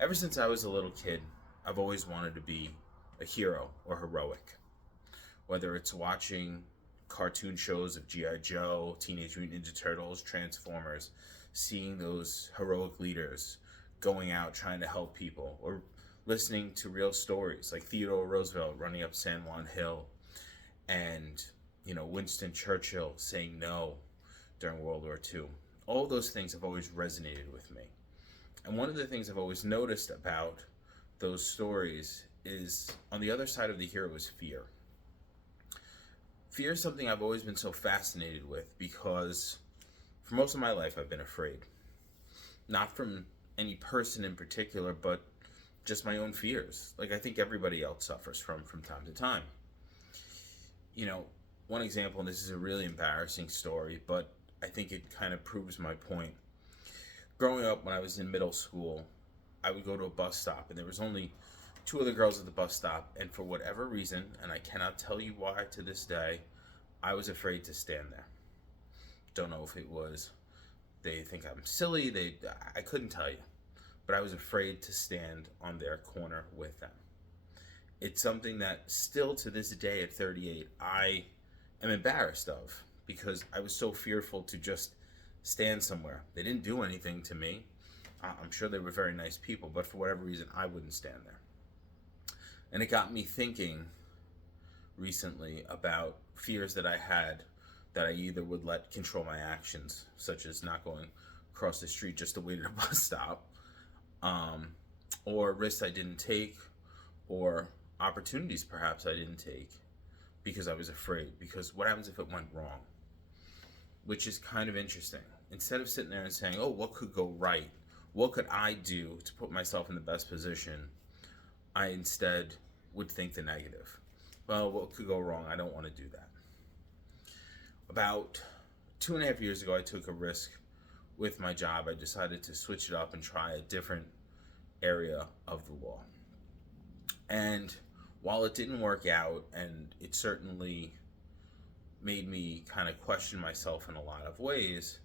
Ever since I was a little kid, I've always wanted to be a hero or heroic. Whether it's watching cartoon shows of G.I. Joe, Teenage Mutant Ninja Turtles, Transformers, seeing those heroic leaders going out trying to help people, or listening to real stories like Theodore Roosevelt running up San Juan Hill and, Winston Churchill saying no during World War II. All those things have always resonated with me. And one of the things I've always noticed about those stories is on the other side of the hero is fear. Fear is something I've always been so fascinated with because for most of my life I've been afraid. Not from any person in particular, but just my own fears. Like I think everybody else suffers from time to time. You know, one example, and this is a really embarrassing story, but I think it kind of proves my point. Growing up, when I was in middle school, I would go to a bus stop, and there was only two other girls at the bus stop, and for whatever reason, and I cannot tell you why to this day, I was afraid to stand there. Don't know if it was they think I'm silly, I couldn't tell you, but I was afraid to stand on their corner with them. It's something that still to this day at 38 I am embarrassed of because I was so fearful to just stand somewhere. They didn't do anything to me. I'm sure they were very nice people, but for whatever reason, I wouldn't stand there. And it got me thinking recently about fears that I had that I either would let control my actions, such as not going across the street just to wait at a bus stop, um, or risks I didn't take, or opportunities perhaps I didn't take because I was afraid. Because what happens if it went wrong? Which is kind of interesting. Instead of sitting there and saying, oh, what could go right? What could I do to put myself in the best position? I instead would think the negative. Well, what could go wrong? I don't want to do that. About 2.5 years ago, I took a risk with my job. I decided to switch it up and try a different area of the law. And while it didn't work out, and it certainly made me kind of question myself in a lot of ways,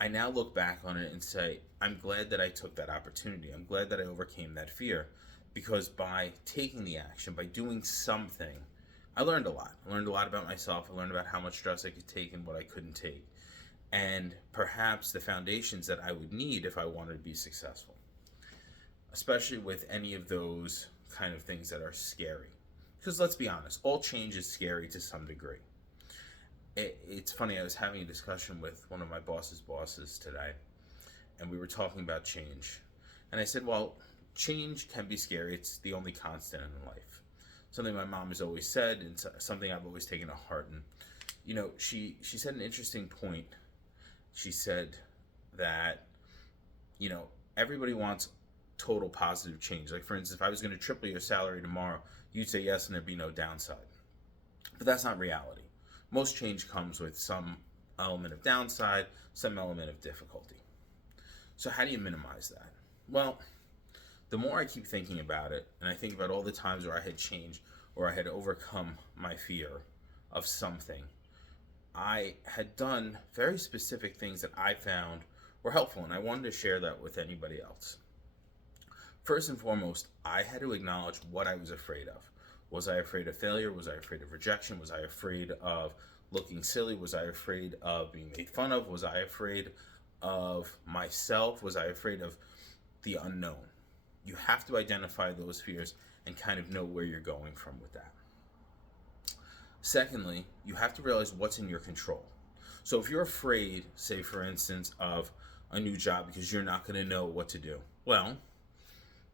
I now look back on it and say, I'm glad that I took that opportunity. I'm glad that I overcame that fear because by taking the action, by doing something, I learned a lot. I learned a lot about myself. I learned about how much stress I could take and what I couldn't take. And perhaps the foundations that I would need if I wanted to be successful, especially with any of those kind of things that are scary. Because let's be honest, all change is scary to some degree. It's funny, I was having a discussion with one of my boss's bosses today, and we were talking about change. And I said, well, change can be scary. It's the only constant in life. Something my mom has always said, and something I've always taken to heart. And, she said an interesting point. She said that, everybody wants total positive change. Like, for instance, if I was going to triple your salary tomorrow, you'd say yes, and there'd be no downside. But that's not reality. Most change comes with some element of downside, some element of difficulty. So how do you minimize that? Well, the more I keep thinking about it, and I think about all the times where I had changed or I had overcome my fear of something, I had done very specific things that I found were helpful, and I wanted to share that with anybody else. First and foremost, I had to acknowledge what I was afraid of. Was I afraid of failure? Was I afraid of rejection? Was I afraid of looking silly? Was I afraid of being made fun of? Was I afraid of myself? Was I afraid of the unknown? You have to identify those fears and kind of know where you're going from with that. Secondly, you have to realize what's in your control. So if you're afraid, say for instance, of a new job because you're not going to know what to do, well,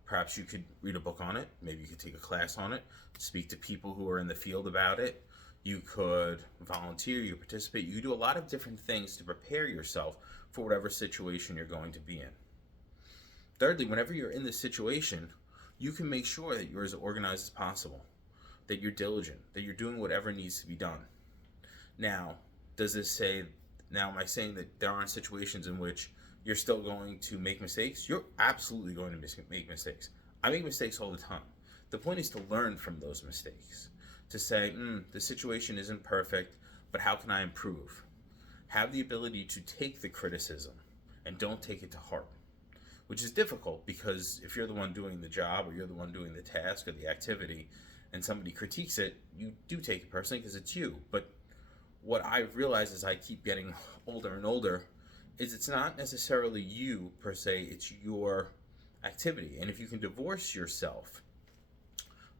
perhaps you could read a book on it. Maybe you could take a class on it, speak to people who are in the field about it. You could volunteer, you participate. You do a lot of different things to prepare yourself for whatever situation you're going to be in. Thirdly, whenever you're in this situation, you can make sure that you're as organized as possible, that you're diligent, that you're doing whatever needs to be done. Now, am I saying that there aren't situations in which you're still going to make mistakes? You're absolutely going to make mistakes. I make mistakes all the time. The point is to learn from those mistakes, to say, the situation isn't perfect, but how can I improve? Have the ability to take the criticism and don't take it to heart. which is difficult because if you're the one doing the job or you're the one doing the task or the activity and somebody critiques it, you do take it personally because it's you. But what I've realized as I keep getting older and older is it's not necessarily you per se, it's your activity. And if you can divorce yourself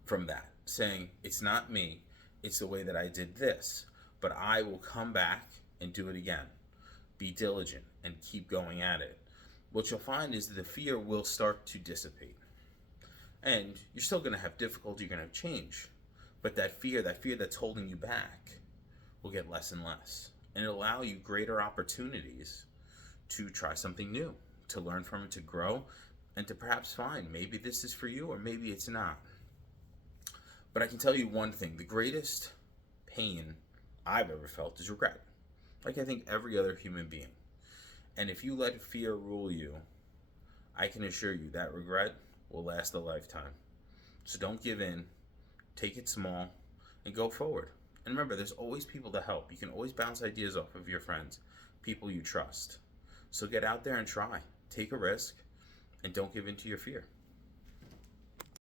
from that, saying it's not me, it's the way that I did this, but I will come back and do it again. Be diligent and keep going at it. What you'll find is that the fear will start to dissipate. And you're still going to have difficulty, you're going to have change. But that fear that's holding you back will get less and less. And it'll allow you greater opportunities to try something new, to learn from it, to grow, and to perhaps find maybe this is for you or maybe it's not. But I can tell you one thing, the greatest pain I've ever felt is regret. Like I think every other human being. And if you let fear rule you, I can assure you that regret will last a lifetime. So don't give in, take it small, and go forward. And remember, there's always people to help. You can always bounce ideas off of your friends, people you trust. So get out there and try. Take a risk, and don't give in to your fear.